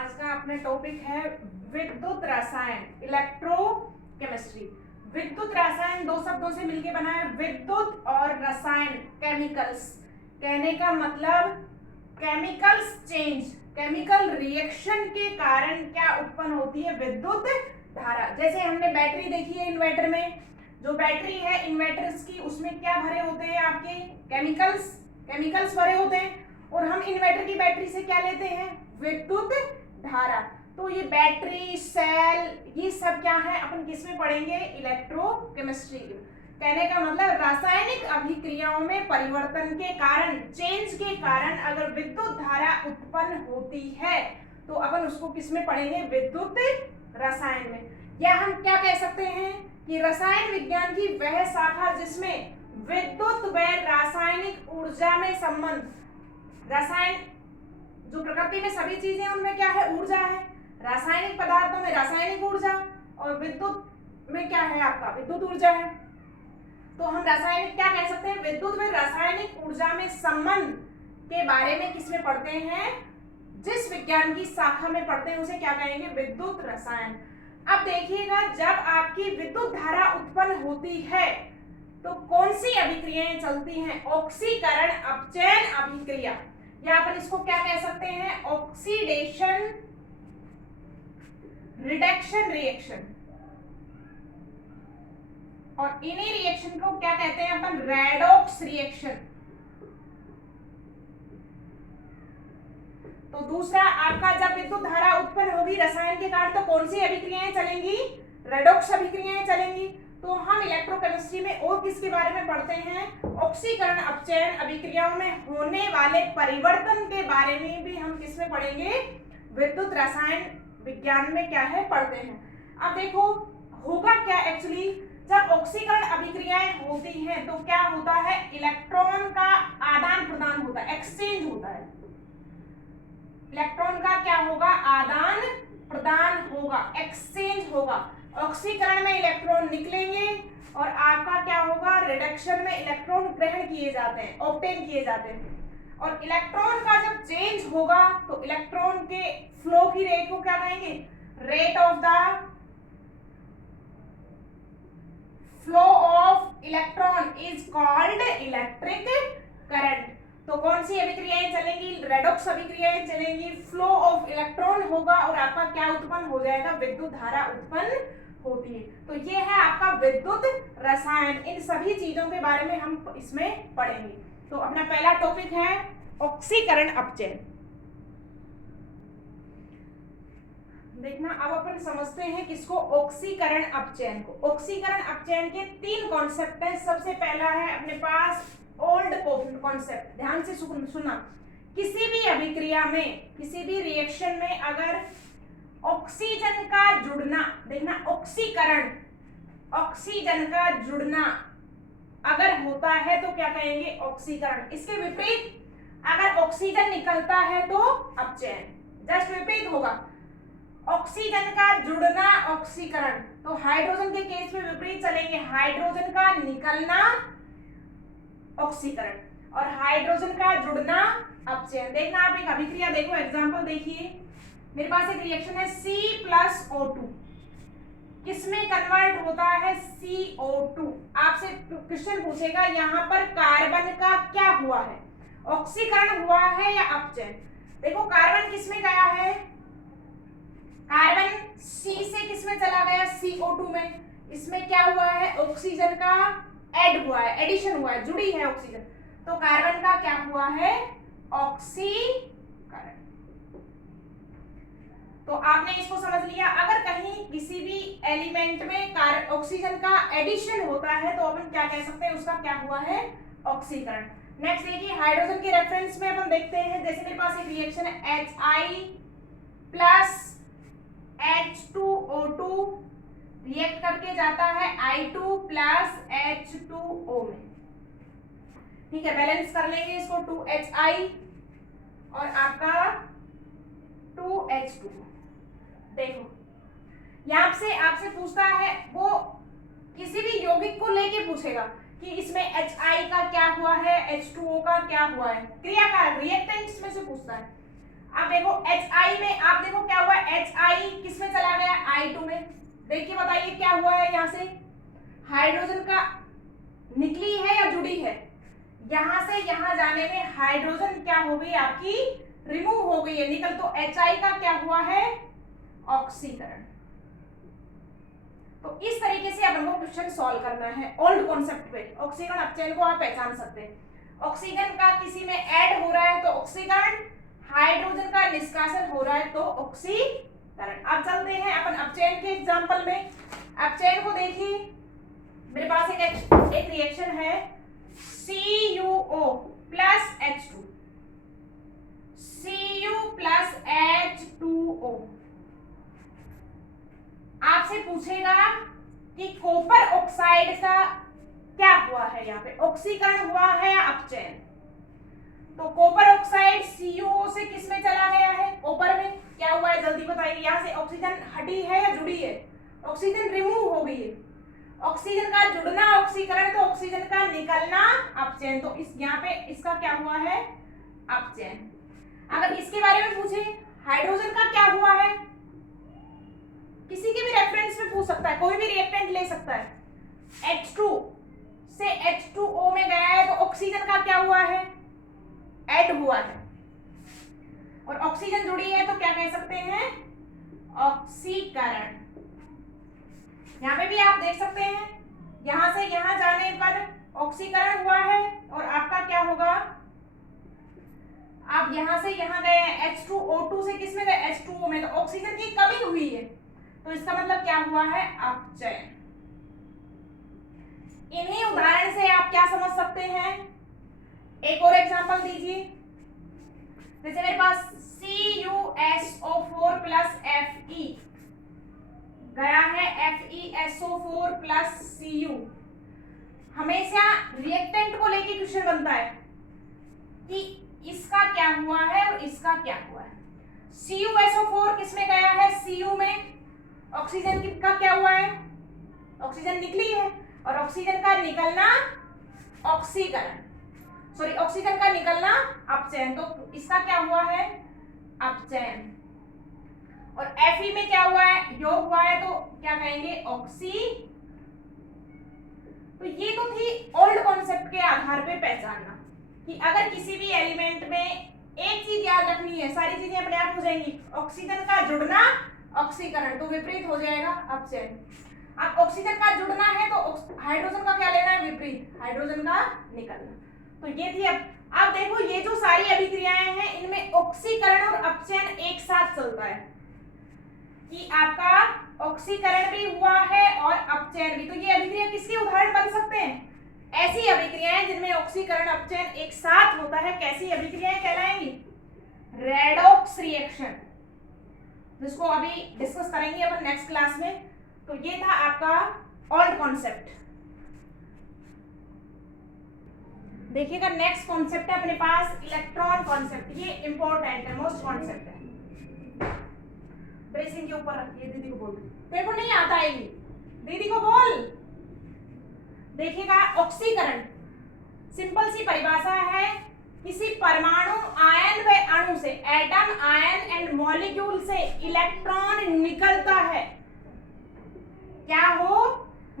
आज का अपने टॉपिक है विद्युत रसायन, इलेक्ट्रोकेमिस्ट्री। विद्युत रसायन दो शब्दों से मिलकर बना है, विद्युत और रसायन, केमिकल्स। कहने का मतलब केमिकल्स चेंज, केमिकल रिएक्शन के कारण क्या उत्पन्न होती है, विद्युत धारा। जैसे हमने बैटरी देखी है इन्वर्टर में, जो बैटरी है इन्वर्टर्स की, उसमें क्या भरे होते हैं, आपके केमिकल्स भरे होते हैं। और हम इन्वर्टर की बैटरी से क्या लेते हैं, विद्युत धारा। तो ये बैटरी, सेल, ये सब क्या है, अपन किस में पढ़ेंगे, इलेक्ट्रोकेमिस्ट्री। कहने का मतलब रासायनिक अभिक्रियाओं में परिवर्तन के कारण, चेंज के कारण अगर विद्युत धारा उत्पन्न होती है तो अपन उसको किस में पढ़ेंगे, विद्युत रसायन में। या हम क्या कह सकते हैं कि रसायन विज्ञान की वह शाखा जिसमें विद्युत व रासायनिक ऊर्जा में संबंध। रसायन जो प्रकृति में सभी चीजें उनमें क्या है, ऊर्जा है। रासायनिक पदार्थों में रासायनिक ऊर्जा और विद्युत में क्या है, आपका विद्युत ऊर्जा है। तो हम रासायनिक क्या कह सकते हैं, विद्युत व रासायनिक ऊर्जा में संबंध के बारे में किसमें पढ़ते हैं, जिस विज्ञान की शाखा में पढ़ते हैं उसे क्या कहेंगे, विद्युत रसायन। अब देखिएगा, जब आपकी विद्युत धारा उत्पन्न होती है तो कौन सी अभिक्रियाएं चलती हैं, ऑक्सीकरण अपचयन अभिक्रिया, या अपन इसको क्या कह सकते हैं, ऑक्सीडेशन रिडक्शन रिएक्शन। और इन्हीं रिएक्शन को क्या कहते हैं अपन, रेडॉक्स रिएक्शन। तो दूसरा आपका, जब विद्युत धारा उत्पन्न होगी रसायन के कारण तो कौन सी अभिक्रियाएं चलेंगी, रेडॉक्स अभिक्रियाएं चलेंगी। तो हम इलेक्ट्रोकेमिस्ट्री में और किसके बारे में पढ़ते हैं, ऑक्सीकरण अपचयन अभिक्रियाओं में होने वाले परिवर्तन के बारे में भी हम किसमें पढ़ेंगे, विद्युत रसायन विज्ञान में क्या है, पढ़ते हैं। अब देखो होगा क्या एक्चुअली, जब ऑक्सीकरण अभिक्रियाएं होती हैं तो क्या होता है, इलेक्ट्रॉन का आदान प्रदान होता है, एक्सचेंज होता है। इलेक्ट्रॉन का क्या होगा, आदान प्रदान होगा, एक्सचेंज होगा। ऑक्सीकरण में इलेक्ट्रॉन निकलेंगे और आपका क्या होगा, रिडक्शन में इलेक्ट्रॉन ग्रहण किए जाते हैं, ऑब्टेन किए जाते हैं। और इलेक्ट्रॉन का जब चेंज होगा तो इलेक्ट्रॉन के फ्लो की रेट को क्या कहेंगे, rate of the flow of electron is called electric current. तो कौन सी अभिक्रियाएं चलेंगी, रेडॉक्स अभिक्रियाएं चलेंगी, फ्लो ऑफ इलेक्ट्रॉन होगा और आपका क्या उत्पन्न हो जाएगा, विद्युत धारा उत्पन्न होती है। तो ये है आपका विद्युत रसायन। इन सभी चीजों के बारे में हम इसमें पढ़ेंगे। तो अपना पहला टॉपिक है ऑक्सीकरण अपचयन। देखना, अब अपन समझते हैं किसको, ऑक्सीकरण अपचयन को। ऑक्सीकरण अपचयन के तीन कॉन्सेप्ट हैं। सबसे पहला है अपने पास ओल्ड कॉन्सेप्ट, ध्यान से सुनना। किसी भी अभिक्रिया में, किसी भी रिएक्शन में अगर ऑक्सीजन का जुड़ना, देखना ऑक्सीकरण, ऑक्सीजन का जुड़ना अगर होता है तो क्या कहेंगे, ऑक्सीकरण। इसके विपरीत अगर ऑक्सीजन निकलता है तो अपचयन, जस्ट विपरीत होगा। ऑक्सीजन का जुड़ना ऑक्सीकरण, तो हाइड्रोजन के केस में विपरीत चलेंगे, हाइड्रोजन का निकलना ऑक्सीकरण और हाइड्रोजन का जुड़ना अपचयन। देखना आप एक अभिक्रिया देखो, एग्जांपल देखिए। मेरे पास एक रिएक्शन है C+O2, किसमें कन्वर्ट होता है, CO2। आपसे क्वेश्चन पूछेगा यहाँ पर कार्बन का क्या हुआ है, ऑक्सीकरण हुआ है या अपचयन। देखो कार्बन किसमें गया है, कार्बन C से किसमें चला गया, CO2 में। इसमें क्या हुआ है, ऑक्सीजन का ऐड हुआ है, एडिशन हुआ है, जुड़ी है ऑक्सीजन। तो कार्बन का क्या हुआ है, ऑक्सीकरण। तो आपने इसको समझ लिया। अगर कहीं किसी भी एलिमेंट में ऑक्सीजन का एडिशन होता है तो अपन क्या कह सकते हैं, उसका क्या हुआ है, ऑक्सीकरण। नेक्स्ट देखिए, हाइड्रोजन के रेफरेंस में अपन देखते हैं, जैसे मेरे पास एक रिएक्शन है HI प्लस H2O2 रिएक्ट करके जाता है I2 प्लस H2O में। ठीक है, बैलेंस कर लेंगे इसको, 2HI और आपका 2H2। देखो यहाँ से आपसे पूछता है, वो किसी भी यौगिक को लेके पूछेगा कि इसमें HI का क्या हुआ है, H2O का क्या हुआ है, क्रियाकारक रिएक्टेंट्स में से पूछता है। अब देखो HI में आप देखो क्या हुआ, HI किस में चला गया, I2 में। देखिए बताइए क्या हुआ है, यहाँ से हाइड्रोजन का निकली है या जुड़ी है, यहां से यहां जाने में हाइड्रोजन क्या हो गई आपकी, रिमूव हो गई है, निकल। तो HI का क्या हुआ है, ऑक्सीकरण। तो इस तरीके से अपन को क्वेश्चन सॉल्व करना है ओल्ड कॉन्सेप्ट पे। ऑक्सीकरण अपचयन को आप पहचान सकते हैं। ऑक्सीजन का किसी में ऐड हो रहा है तो ऑक्सीकरण, हाइड्रोजन का निष्कासन हो रहा है तो ऑक्सीकरण। अब चलते हैं अपन अपचयन के एग्जांपल में। अपचयन को देखिए, मेरे पास एक रिएक्शन है CuO plus H2, Cu plus H2O। आपसे पूछेगा कि कॉपर ऑक्साइड का क्या हुआ है, यहाँ पे ऑक्सीकरण हुआ है या अपचयन। तो कॉपर ऑक्साइड CuO से किस में चला गया है, कॉपर में। क्या हुआ है जल्दी बताइए, यहाँ से ऑक्सीजन हटी है या जुड़ी है, ऑक्सीजन रिमूव हो गई है। ऑक्सीजन का जुड़ना ऑक्सीकरण, तो ऑक्सीजन का निकलना अपचयन। तो इस यहाँ पे इसका क्या हुआ है, अपचयन। अगर इसके बारे में पूछे हाइड्रोजन का क्या हुआ है, किसी के भी रेफरेंस में पूछ सकता है, कोई भी रिएक्टेंट ले सकता है। H2 से H2O में गया है तो ऑक्सीजन का क्या हुआ है, ऐड हुआ है। और ऑक्सीजन जुड़ी है तो क्या कह सकते हैं, ऑक्सीकरण। यहाँ पे भी आप देख सकते हैं, यहां से यहां जाने पर ऑक्सीकरण हुआ है और आपका क्या होगा, आप यहां से यहां गए हैं H2O2 से किस में गए, H2O में, तो ऑक्सीजन की कमी हुई है, तो इसका मतलब क्या हुआ है, अपचयन। इन्हीं उदाहरण से आप क्या समझ सकते हैं, एक और एग्जांपल दीजिए। जैसे मेरे पास CuSO4 प्लस Fe गया है, FeSO4 प्लस Cu। हमेशा रिएक्टेंट को लेके क्वेश्चन बनता है कि इसका क्या हुआ है और इसका क्या हुआ है। CuSO4 किस में गया है, Cu में। ऑक्सीजन का क्या हुआ है, ऑक्सीजन निकली है, और ऑक्सीजन का निकलना ऑक्सीकरण, सॉरी ऑक्सीजन का निकलना अपचयन। तो इसका क्या हुआ है, अपचयन। और Fe में क्या हुआ है, योग हुआ है, तो क्या कहेंगे, ऑक्सी। तो ये तो थी ओल्ड कॉन्सेप्ट के आधार पे पहचानना कि अगर किसी भी एलिमेंट में एक चीज याद रखनी है, सारी चीजें अपने आप हो जाएंगी। ऑक्सीजन का जुड़ना ऑक्सीकरण, तो विपरीत हो जाएगा अपचयन। अब ऑक्सीजन का जुड़ना है तो हाइड्रोजन का क्या लेना है, विपरीत, हाइड्रोजन का निकलना। तो ये थी। अब देखो ये जो सारी अभिक्रियाएं हैं इनमें ऑक्सीकरण और अपचयन एक साथ चलता है कि आपका ऑक्सीकरण भी हुआ है और अपचयन भी। तो ये अभिक्रिया किसके उदाहरण बन सकते हैं, ऐसी अभिक्रियाएं जिनमें ऑक्सीकरण अपचयन एक साथ होता है। कैसी अभिक्रियाएं कहलाएंगी, रेडॉक्स रिएक्शन, जिसको अभी डिस्कस करेंगे अपन नेक्स्ट क्लास में। तो ये था आपका ओल्ड कॉन्सेप्ट। देखिएगा नेक्स्ट कॉन्सेप्ट है अपने पास इलेक्ट्रॉन कॉन्सेप्ट। ये इंपॉर्टेंट है, मोस्ट कॉन्सेप्ट है। ब्रेसिंग के ऊपर रखिए, दीदी को बोल, देखो नहीं आता है ये, दीदी को बोल। देखिएगा ऑक्सीकरण सिंपल सी परिभाषा है, किसी परमाणु आयन व अणु से, एटम आयन एंड मॉलिक्यूल से इलेक्ट्रॉन निकलता है, क्या हो,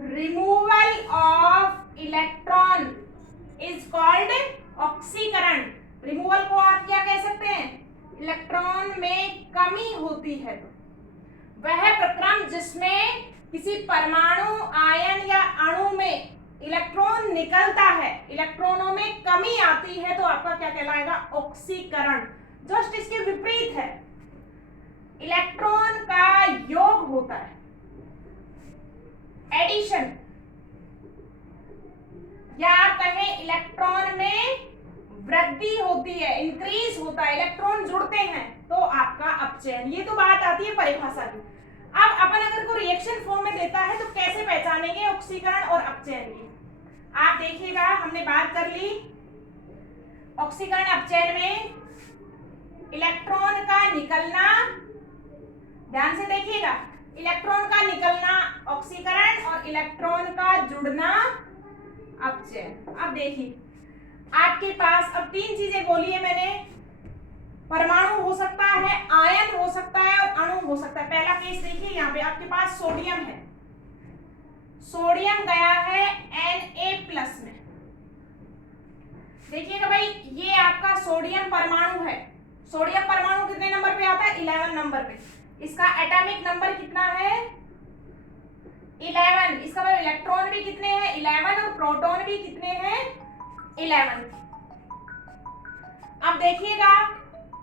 removal of electron is called ऑक्सीकरण। रिमूवल को आप क्या कह सकते हैं, इलेक्ट्रॉन में कमी होती है। तो वह प्रक्रम जिसमें किसी परमाणु आयन या अणु में इलेक्ट्रॉन निकलता है, इलेक्ट्रॉनों में कमी आती है, तो आपका क्या कहलाएगा, ऑक्सीकरण। जस्ट इसके विपरीत है, इलेक्ट्रॉन का योग होता है, एडिशन, या आप कहें इलेक्ट्रॉन में वृद्धि होती है, इंक्रीज होता है, इलेक्ट्रॉन जुड़ते हैं, तो आपका अपचयन। ये तो बात आती है परिभाषा की। अब अपन अगर को रिएक्शन फॉर्म में देता है तो कैसे पहचानेंगे ऑक्सीकरण और अपचयन की। आप देखिएगा, हमने बात कर ली ऑक्सीकरण अपचयन में इलेक्ट्रॉन का निकलना, ध्यान से देखिएगा, इलेक्ट्रॉन का निकलना ऑक्सीकरण और इलेक्ट्रॉन का जुड़ना अपचयन। अब देखिए आपके पास अब तीन चीजें बोली है मैंने, परमाणु हो सकता है, आयन हो सकता है और अणु हो सकता है। पहला केस देखिए, यहाँ पे आपके पास सोडियम है, सोडियम गया है Na+ में। देखिएगा भाई, ये आपका सोडियम परमाणु है। सोडियम परमाणु कितने नंबर पे आता है? 11 नंबर पे। इसका एटॉमिक नंबर कितना है? 11। इसका मतलब इलेक्ट्रॉन भी कितने हैं? 11 और प्रोटॉन भी कितने हैं? 11। अब देखिएगा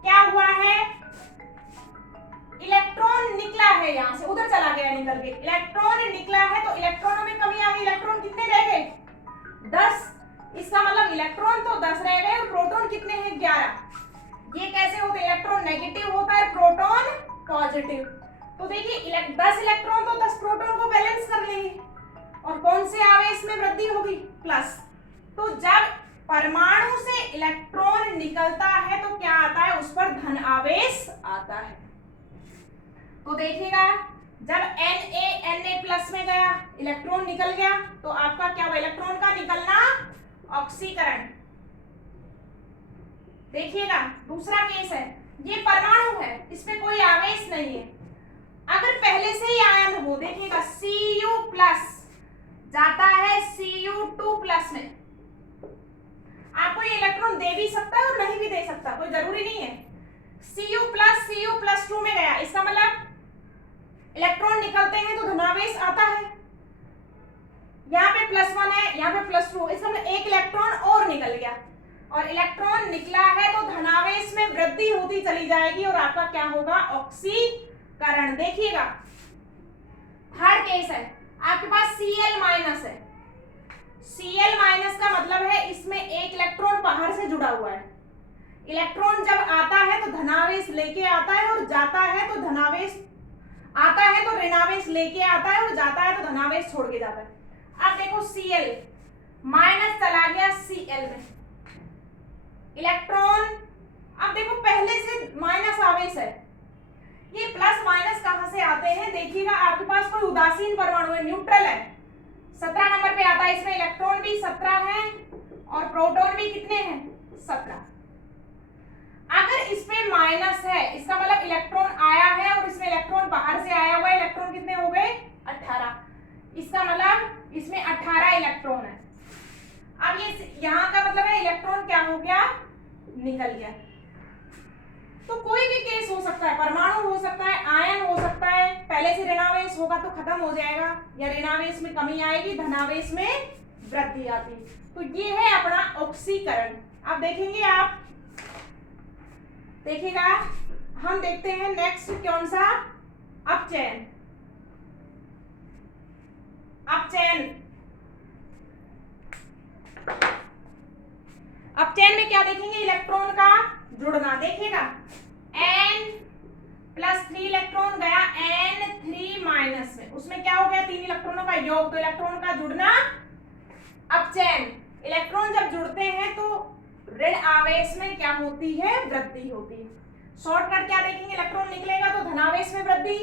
क्या हुआ है, इलेक्ट्रॉन निकला है, यहां से उधर चला गया निकल के। इलेक्ट्रॉन निकला है तो इलेक्ट्रॉनों में कमी आ गई। इलेक्ट्रॉन कितने रह गए? 10। इसका मतलब इलेक्ट्रॉन तो 10 रह गए और प्रोटॉन कितने हैं? 11। ये कैसे होते? इलेक्ट्रॉन नेगेटिव होता है, प्रोटॉन पॉजिटिव। तो देखिए 10 इलेक्ट्रॉन तो 10 प्रोटॉन को बैलेंस कर लेंगे और कौन से आवेश में वृद्धि होगी? प्लस। तो जब परमाणु से इलेक्ट्रॉन निकलता है तो क्या आता है? उस पर धन आवेश आता है। तो देखिएगा जब Na में गया, इलेक्ट्रॉन निकल गया, तो आपका क्या हुआ? इलेक्ट्रॉन का निकलना ऑक्सीकरण। देखिएगा दूसरा केस है, ये परमाणु है, इसमें कोई आवेश नहीं है। अगर पहले से ही आयन हो, देखिएगा Cu+ जाता है Cu2+ में। आपको ये इलेक्ट्रॉन दे भी सकता है और नहीं भी दे सकता, कोई जरूरी नहीं है। Cu+2 में गया, इसका मतलब इलेक्ट्रॉन निकलते हैं तो धनावेश आता है। यहाँ पे +1 है, यहाँ पे +2, इसका मतलब एक इलेक्ट्रॉन और निकल गया और इलेक्ट्रॉन निकला है तो धनावेश में वृद्धि होती चली जाएगी और आपका क्या होगा? ऑक्सीकरण। देखिएगा थर्ड केस है, आपके पास Cl- है। Cl- का मतलब है इसमें एक इलेक्ट्रॉन बाहर से जुड़ा हुआ है। इलेक्ट्रॉन जब आता है तो धनावेश लेके आता है और जाता है तो धनावेश आता है तो ऋणावेश लेके आता है और जाता है तो धनावेश छोड़ के जाता है। अब देखो Cl- चला गया Cl में, इलेक्ट्रॉन, अब देखो पहले से माइनस आवेश है, ये प्लस माइनस कहां से आते हैं? देखिएगा आपके पास कोई उदासीन परमाणु है, न्यूट्रल है, 17 नंबर पे आता है। इसमें इलेक्ट्रॉन भी 17 है और प्रोटॉन भी कितने हैं? 17। अगर इसमें माइनस है, इसका मतलब इलेक्ट्रॉन आया है और इसमें इलेक्ट्रॉन बाहर से आया हुआ है, इलेक्ट्रॉन कितने हो गए? 18। इसका मतलब इसमें 18 इलेक्ट्रॉन है। अब ये यहाँ का मतलब है इलेक्ट्रॉन क्या हो गया? निकल गया। तो कोई भी केस हो सकता है, परमाणु हो सकता है, आयन हो सकता है, पहले से ऋणावेश होगा तो खत्म हो जाएगा, या ऋणावेश में कमी आएगी, धनावेश में वृद्धि आती। तो ये है अपना ऑक्सीकरण। अब देखेंगे आप, देखिएगा हम देखते हैं नेक्स्ट कौन सा? अपचयन। अपचयन, अपचयन में क्या देखेंगे? इलेक्ट्रॉन का जुड़ना। देखिएगा N+3 इलेक्ट्रॉन गया N3- में, उसमें क्या हो गया? 3 इलेक्ट्रॉनों का योग, तो इलेक्ट्रॉन का जुड़ना अपचयन। इलेक्ट्रॉन जब जुड़ते हैं तो ऋण आवेश में क्या होती है? वृद्धि होती है। शॉर्टकट क्या देखेंगे? इलेक्ट्रॉन निकलेगा तो धनावेश में वृद्धि,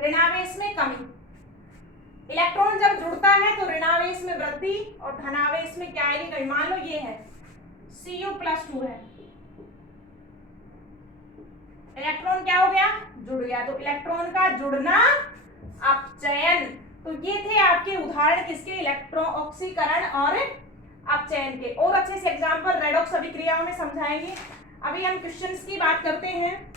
ऋणावेश में कमी। इलेक्ट्रॉन जब जुड़ता है तो ऋणावेश में वृद्धि और धनावेश में क्या आएगी? कहीं मान लो ये है Cu+2 है, इलेक्ट्रॉन क्या हो गया? जुड़ गया, तो इलेक्ट्रॉन का जुड़ना अपचयन। तो ये थे आपके उदाहरण किसके? इलेक्ट्रॉन ऑक्सीकरण और अपचयन के। और अच्छे से एग्जाम्पल रेडॉक्स अभिक्रियाओं में समझाएंगे। अभी हम क्वेश्चंस की बात करते हैं।